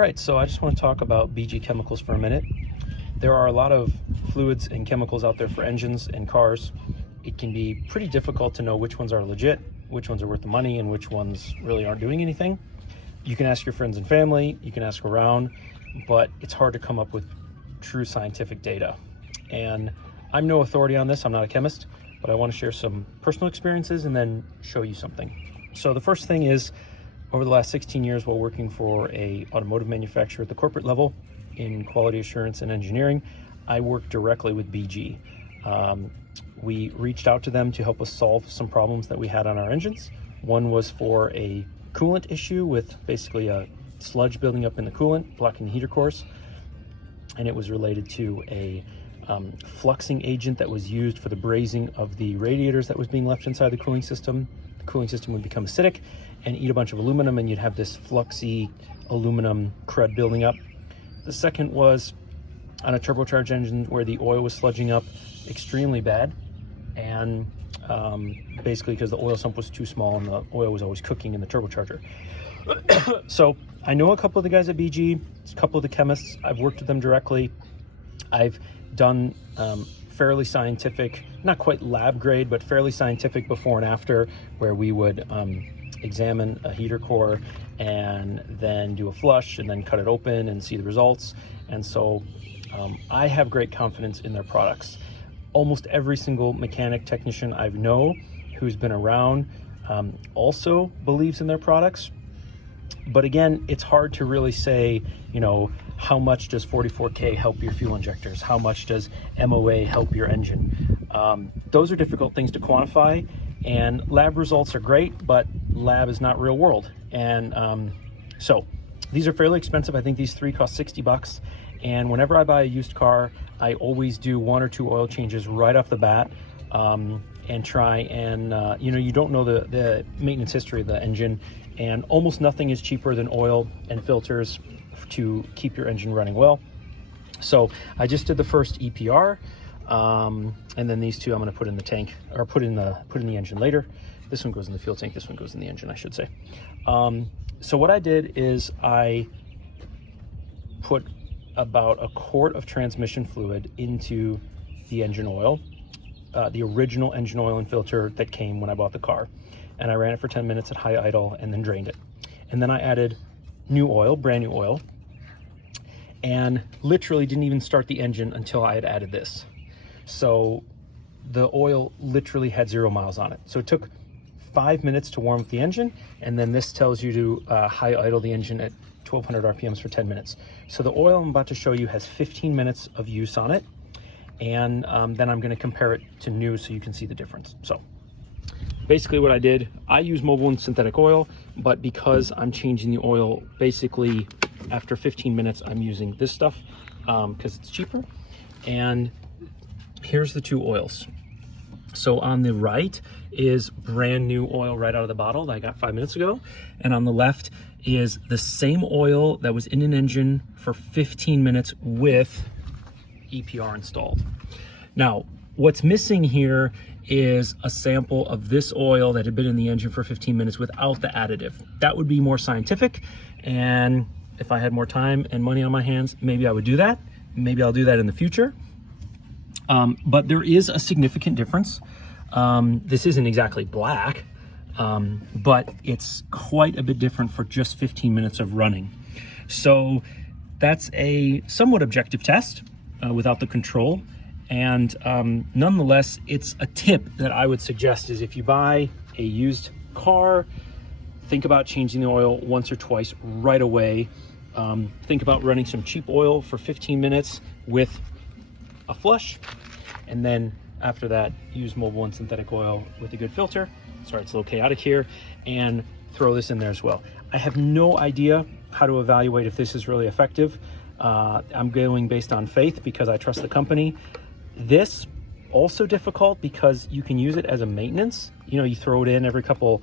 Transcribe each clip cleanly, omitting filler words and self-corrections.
All right, so I just want to talk about BG chemicals for a minute. There are a lot of fluids and chemicals out there for engines and cars. It can be pretty difficult to know which ones are legit, which ones are worth the money, and which ones really aren't doing anything. You can ask your friends and family, you can ask around, but it's hard to come up with true scientific data. And I'm no authority on this, I'm not a chemist, but I want to share some personal experiences and then show you something. So the first thing is, over the last 16 years while working for a automotive manufacturer at the corporate level in quality assurance and engineering, I worked directly with BG. We reached out to them to help us solve some problems that we had on our engines. One was for a coolant issue with basically a sludge building up in the coolant, blocking the heater cores. And it was related to a fluxing agent that was used for the brazing of the radiators that was being left inside the cooling system. The cooling system would become acidic and eat a bunch of aluminum, and you'd have this fluxy aluminum crud building up. The second was on a turbocharged engine where the oil was sludging up extremely bad, and basically because the oil sump was too small and the oil was always cooking in the turbocharger. So I know a couple of the guys at BG, a couple of the chemists. I've worked with them directly. I've done fairly scientific, not quite lab grade, but fairly scientific before and after, where we would examine a heater core and then do a flush and then cut it open and see the results. And so I have great confidence in their products. Almost every single mechanic technician I know who's been around also believes in their products. But again, it's hard to really say, how much does 44K help your fuel injectors? How much does MOA help your engine? Those are difficult things to quantify, and lab results are great, but lab is not real world. And so these are fairly expensive. I think these three cost $60. And whenever I buy a used car, I always do 1 or 2 oil changes right off the bat, and try and, you don't know the maintenance history of the engine, and almost nothing is cheaper than oil and filters to keep your engine running well. So I just did the first EPR, and then these two I'm going to put in the tank, or put in the engine later. This one goes in the fuel tank, this one goes in the engine, I should say. So what I did is I put about a quart of transmission fluid into the engine oil, the original engine oil and filter that came when I bought the car. And I ran it for 10 minutes at high idle and then drained it. And then I added new oil, brand new oil, and literally didn't even start the engine until I had added this. So the oil literally had 0 miles on it. So it took 5 minutes to warm up the engine, and then this tells you to high idle the engine at 1200 RPMs for 10 minutes. So the oil I'm about to show you has 15 minutes of use on it, and then I'm going to compare it to new so you can see the difference. So basically what I did, I use Mobil and synthetic oil, but because I'm changing the oil basically after 15 minutes, I'm using this stuff because it's cheaper. And here's the two oils. So on the right is brand new oil right out of the bottle that I got 5 minutes ago. And on the left is the same oil that was in an engine for 15 minutes with EPR installed. Now, what's missing here is a sample of this oil that had been in the engine for 15 minutes without the additive. That would be more scientific, and if I had more time and money on my hands, maybe I would do that. Maybe I'll do that in the future. But there is a significant difference. This isn't exactly black, but it's quite a bit different for just 15 minutes of running. So that's a somewhat objective test without the control. And nonetheless, it's a tip that I would suggest is if you buy a used car, think about changing the oil once or twice right away. Think about running some cheap oil for 15 minutes with a flush. And then after that, use Mobil and synthetic oil with a good filter. Sorry, it's a little chaotic here. And throw this in there as well. I have no idea how to evaluate if this is really effective. I'm going based on faith because I trust the company. This also difficult because you can use it as a maintenance. You throw it in every couple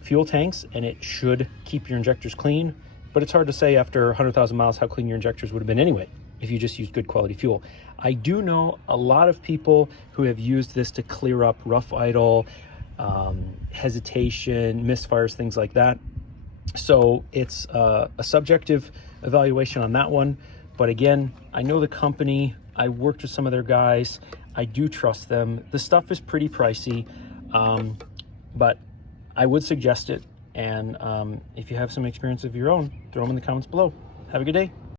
fuel tanks and it should keep your injectors clean, but it's hard to say after 100,000 miles how clean your injectors would have been anyway if you just used good quality fuel. I do know a lot of people who have used this to clear up rough idle, hesitation, misfires, things like that. So it's a subjective evaluation on that one. But again, I know the company, I worked with some of their guys, I do trust them. The stuff is pretty pricey, but I would suggest it. And if you have some experience of your own, throw them in the comments below. Have a good day.